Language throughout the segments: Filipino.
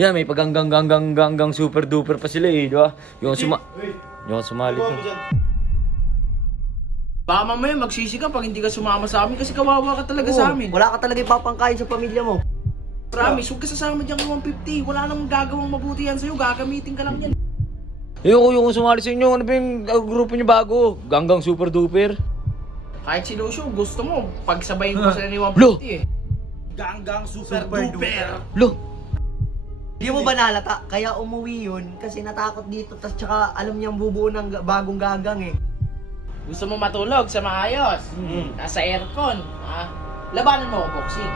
Yan, may paganggang super duper pa sila eh, di ba? Yung sumali ko. Baka mamaya magsisi ka pag hindi ka sumama sa amin kasi kawawa ka talaga sa amin. Wala ka talaga ipapangkain sa pamilya mo. Promise, huwag ka sasama dyan ng 150. Wala namang gagawang mabuti yan sa'yo. Gagamitin ka lang yan. Yung sumali sa inyo, ano ba yung grupo niyo bago? Ganggang super duper? Kahit si Lucio, gusto mo. Pagsabayin ko sila ni 150 Lo! eh. Ganggang super duper. Lo! Hindi mo ba nalata? Kaya umuwi yun kasi natakot dito. Tas tsaka alam niyang bubuo ng bagong gagang eh. Gusto mo matulog sa maayos. Nasa aircon. Labanan mo ako, boxing.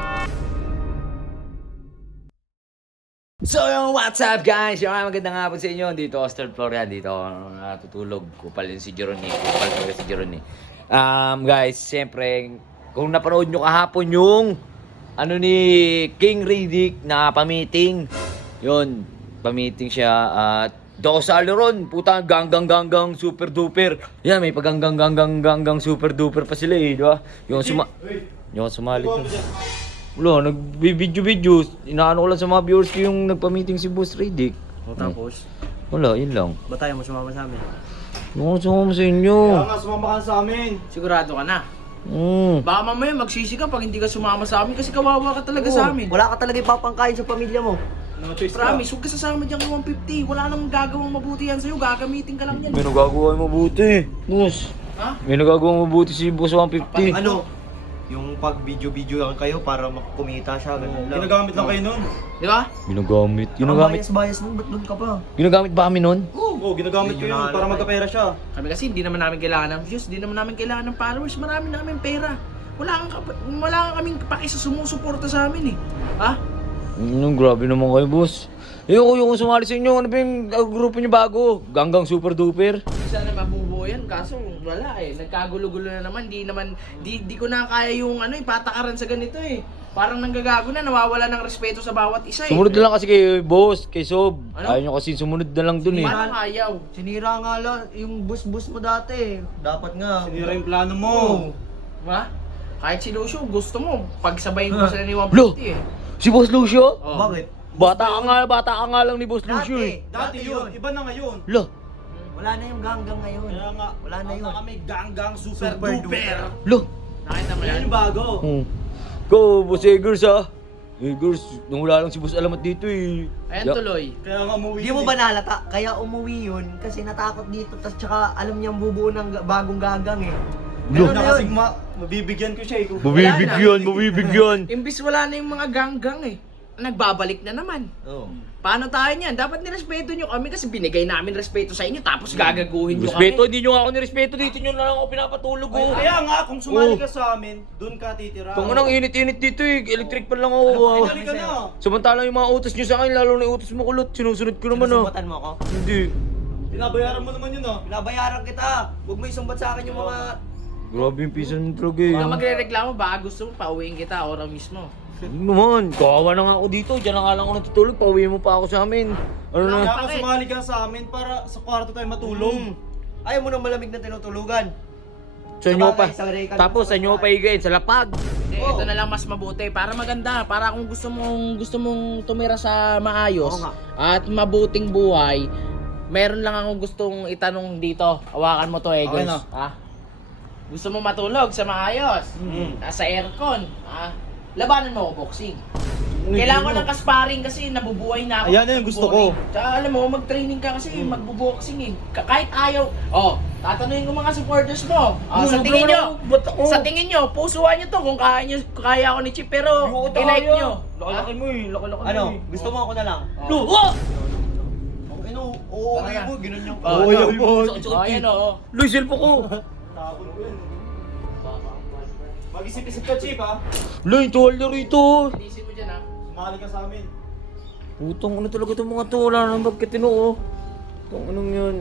So yung what's up guys? Yung magandang hapon sa inyo. Dito Hostel Florian. Dito ako natutulog. Kupal din si Jeroni. Kupal talaga si Jeroni. Guys, siyempre kung napanood nyo kahapon yung ano ni King Riddick na pamiting. Yun, pamiting siya at Dosal ron, puta ganggang super duper. Yan, may paganggang super duper pa sila eh, di ba? Yung sumali ko. Wala, nag-video. Inaano ko lang sa mga viewers ko yung nagpa-meeting si Boss Riddick. Tapos, Wala, yun lang. ba tayo mo sumama sa amin? Yung sumama sa inyo. Kaya nga, sumama ka sa amin. Sigurado ka na. Baka Baka mamaya magsisi ka pag hindi ka sumama sa amin kasi kawawa ka talaga sa amin. Wala ka talaga ipapangkain sa pamilya mo. No choice ka. Promise, huwag ka sasama dyan ng 150. Wala namang gagawang mabuti yan sa'yo. Gagamitin ka lang yan. may nagagawa mabuti, Boss. Ha? May nagagawa mabuti si Boss 150. Ano? Yung pag video lang kayo para kumita siya, ganun lang. Ginagamit lang kayo nun. Di ba? Ginagamit. Bias nun, ba't doon ka pa? Ginagamit ba kami nun? Oo, ginagamit ko Yun yun yung para naalala. magkapera siya. Kami kasi hindi naman namin kailangan ng views. Hindi naman namin kailangan ng followers. Marami na kaming pera. Wala kang kaming paki sa sumusuporta sa amin eh. Ha? Grabe naman kayo, Boss. Yung sumali sa inyo, ano ba yung grupo niyo bago? Ganggang super duper? Sana mabubuo yan, kaso wala eh. Nagkagulo-gulo na naman. Di ko na kaya yung patakaran sa ganito eh. Parang nanggagago na, nawawala ng respeto sa bawat isa eh. Sumunod na lang kasi kay Boss, kay Sob. Ano? Ayaw nyo kasi sumunod na lang dun eh. Paano ayaw? Sinira nga lang yung bus mo dati. Dapat nga. Sinira yung plano mo. Ha? Kahit si Lucio, gusto mo. Pagsabayin ko sila ni Lo! 150 eh. Si Boss Lucio? Oh. Bakit? Bata ka nga lang ni Boss Lucio eh. Dati yun, iba na ngayon. Lo! Wala na yung ganggang ngayon. Kaya nga, Wala na yun. kami ganggang super Super duper. Lo! Nakita mo Yan yan? yung bago. Go, Boss Eggers ah. Eggers, nung wala lang si Boss Alamat dito eh. Ayan tuloy. Kaya nga umuwi. Hindi mo ba nalata? Kaya umuwi yun kasi natakot dito. Tas tsaka alam niyang bubuo ng bagong gagang eh. Lo! Ganun na yun. Nakasigma, mabibigyan ko siya eh. Mabibigyan. Imbis wala na yung mga ganggang eh. Nagbabalik na naman. Oo. Paano tayo niyan? Dapat nirespeto nyo kami kasi binigay namin respeto sa inyo tapos gagaguhin nyo Respeto, kami. hindi nyo nga ako nirespeto dito nyo na lang ako pinapatulog oh. Kaya nga, kung sumali ka sa amin, dun ka titira. Kung anong init-init dito eh, electric pan lang ako ah. Pinali ka na. Samantalang yung mga utos nyo sa akin, lalo na yung utos mo kulot, sinusunod ko naman ah. Sinusumbatan mo ako? Hindi. Binabayaran mo naman yun ah. Binabayaran kita. Huwag mo isumbat sa akin yung mga... Grabe yung pisan mo talaga eh. Huwag ka magre-reklamo, baka gusto mo pauwiin kita oraw mismo. Ano naman, kawawa na nga ako dito, dyan na nga lang ako natutulog, pauwi mo pa ako sa amin. Ano na? Kaya ka sumali ka sa amin para sa kwarto tayo matulog. Ayaw mo ng malamig na tinutulugan. Sa inyo pa. Sabagay, sa Tapos sa inyo pa higayin, sa lapag. Ito na lang mas mabuti para maganda, para kung gusto mong tumira sa maayos Oo nga. at mabuting buhay. Meron lang akong gustong itanong dito. Hawakan mo to, Eggers. Okay na. Ha? Gusto mo matulog sa maayos? Nasa aircon? Ha? Labanan mo ako, boxing. Kailangan ko ng kasparing kasi nabubuhay na ako. Ayan na yung gusto ko. Tsaka alam mo, mag-training ka kasi magbuboxing eh. Kahit ayaw. Tatanungin ko mga supporters mo. Sa tingin nyo, pusuan nyo to kung kaya ako ni Chip pero i-like nyo. Laki-laki mo eh, laki-laki mo Ano? eh. Gusto mo ako na lang? Luho! Ano? Oo, Talaga. mo. Ganun yung... Oo, yan po. Ayan o. Luy, cellphone ko. Tapon ko yun. Mag-isip-isip ka, Chip ha. Luy, tuwal na rito. Inisip mo dyan ha. Sumali ka sa amin. Putong ano talaga itong mga to, wala nang bagkatino oh. Itong anong yun.